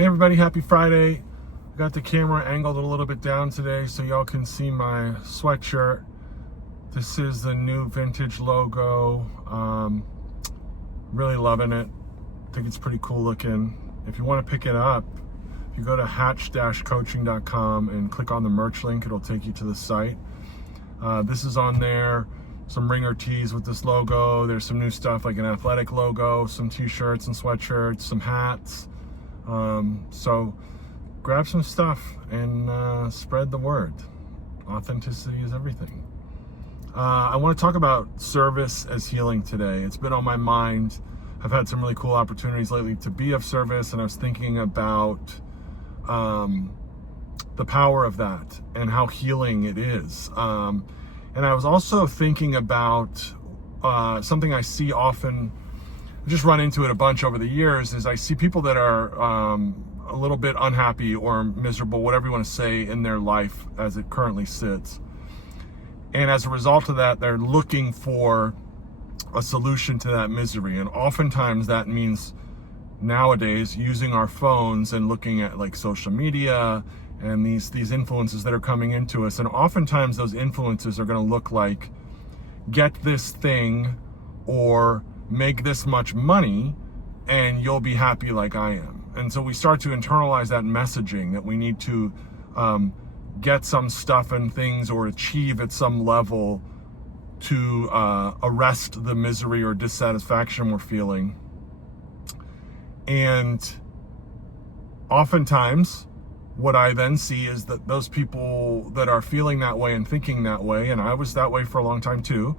Hey everybody, happy Friday. I got the camera angled a little bit down today so y'all can see my sweatshirt. This is the new vintage logo. Really loving it. Think it's pretty cool looking. If you want to pick it up, if you go to hatch-coaching.com and click on the merch link, it'll take you to the site. This is on there. Some ringer tees with this logo. There's some new stuff like an athletic logo, some t-shirts and sweatshirts, some hats. So grab some stuff and spread the word. Authenticity is everything. I want to talk about service as healing today. It's been on my mind. I've had some really cool opportunities lately to be of service, and I was thinking about the power of that and how healing it is. And I was also thinking about something I see often. I just run into it a bunch over the years, is I see people that are a little bit unhappy or miserable, whatever you want to say, in their life as it currently sits. And as a result of that, they're looking for a solution to that misery. And oftentimes that means nowadays using our phones and looking at like social media and these influences that are coming into us. And oftentimes those influences are going to look like, get this thing or make this much money and you'll be happy like I am. And so we start to internalize that messaging that we need to get some stuff and things or achieve at some level to arrest the misery or dissatisfaction we're feeling. And oftentimes what I then see is that those people that are feeling that way and thinking that way, and I was that way for a long time too,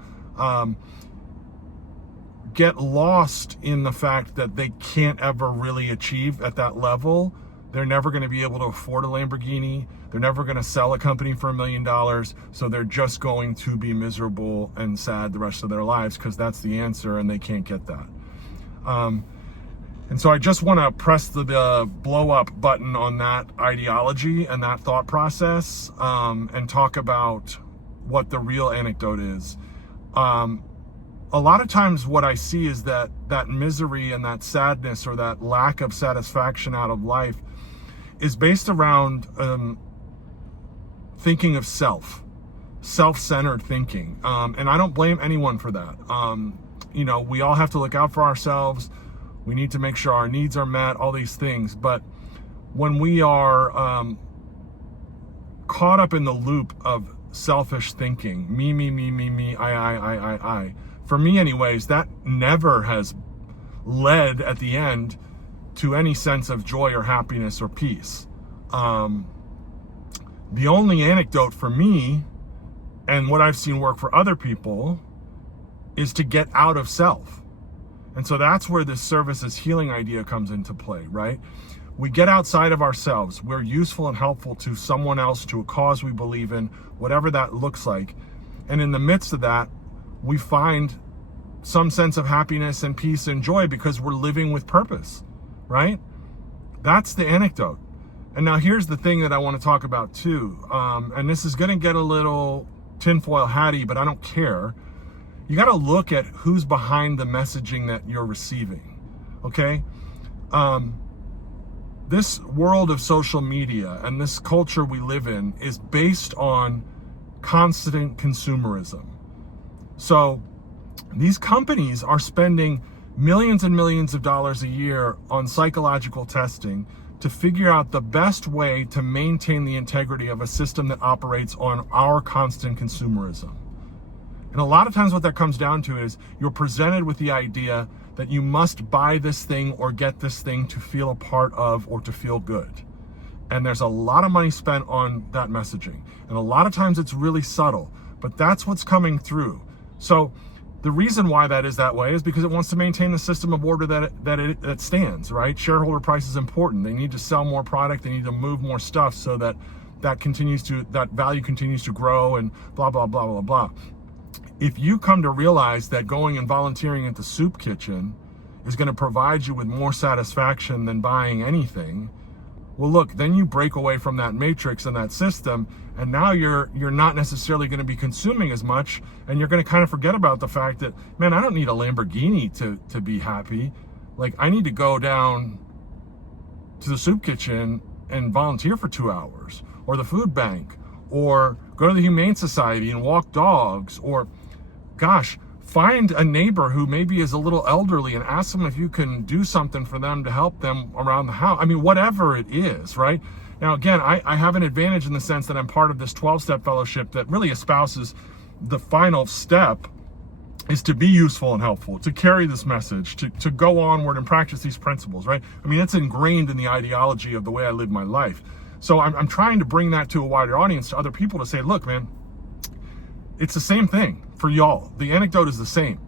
get lost in the fact that they can't ever really achieve at that level. They're never going to be able to afford a Lamborghini. They're never going to sell a company for $1 million. So they're just going to be miserable and sad the rest of their lives because that's the answer and they can't get that. And so I just want to press the blow up button on that ideology and that thought process and talk about what the real anecdote is. A lot of times what I see is that misery and that sadness or that lack of satisfaction out of life is based around thinking of self-centered thinking. And I don't blame anyone for that. We all have to look out for ourselves. We need to make sure our needs are met, all these things. But when we are caught up in the loop of selfish thinking, me, I, for me anyways, that never has led at the end to any sense of joy or happiness or peace. The only anecdote for me and what I've seen work for other people is to get out of self. And so that's where this service as healing idea comes into play, right? We get outside of ourselves. We're useful and helpful to someone else, to a cause we believe in, whatever that looks like. And in the midst of that, we find some sense of happiness and peace and joy because we're living with purpose, right? That's the anecdote. And now here's the thing that I want to talk about too. And this is going to get a little tinfoil hatty, but I don't care. You got to look at who's behind the messaging that you're receiving, okay? This world of social media and this culture we live in is based on constant consumerism. So these companies are spending millions and millions of dollars a year on psychological testing to figure out the best way to maintain the integrity of a system that operates on our constant consumerism. And a lot of times what that comes down to is you're presented with the idea that you must buy this thing or get this thing to feel a part of or to feel good. And there's a lot of money spent on that messaging. And a lot of times it's really subtle, but that's what's coming through. So the reason why that is that way is because it wants to maintain the system of order that stands, right? Shareholder price is important. They need to sell more product. They need to move more stuff so that that value continues to grow and blah, blah, blah, blah, blah. If you come to realize that going and volunteering at the soup kitchen is going to provide you with more satisfaction than buying anything, well, look, then you break away from that matrix and that system, and now you're not necessarily going to be consuming as much, and you're going to kind of forget about the fact that, man, I don't need a Lamborghini to be happy. Like, I need to go down to the soup kitchen and volunteer for 2 hours, or the food bank, or go to the Humane Society and walk dogs, or gosh, find a neighbor who maybe is a little elderly and ask them if you can do something for them to help them around the house. I mean, whatever it is, right? Now, again, I have an advantage in the sense that I'm part of this 12-step fellowship that really espouses the final step is to be useful and helpful, to carry this message, to go onward and practice these principles, right? I mean, it's ingrained in the ideology of the way I live my life. So I'm trying to bring that to a wider audience, to other people, to say, look, man, it's the same thing for y'all. The anecdote is the same.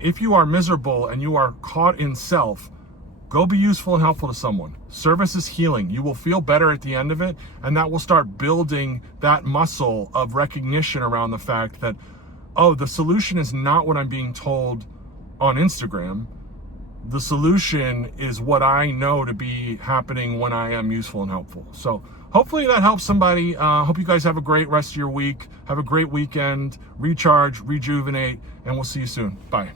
If you are miserable and you are caught in self, go be useful and helpful to someone. Service is healing. You will feel better at the end of it, and that will start building that muscle of recognition around the fact that, oh, the solution is not what I'm being told on Instagram. The solution is what I know to be happening when I am useful and helpful. So hopefully that helps somebody. Hope you guys have a great rest of your week. Have a great weekend. Recharge, rejuvenate, and we'll see you soon. Bye.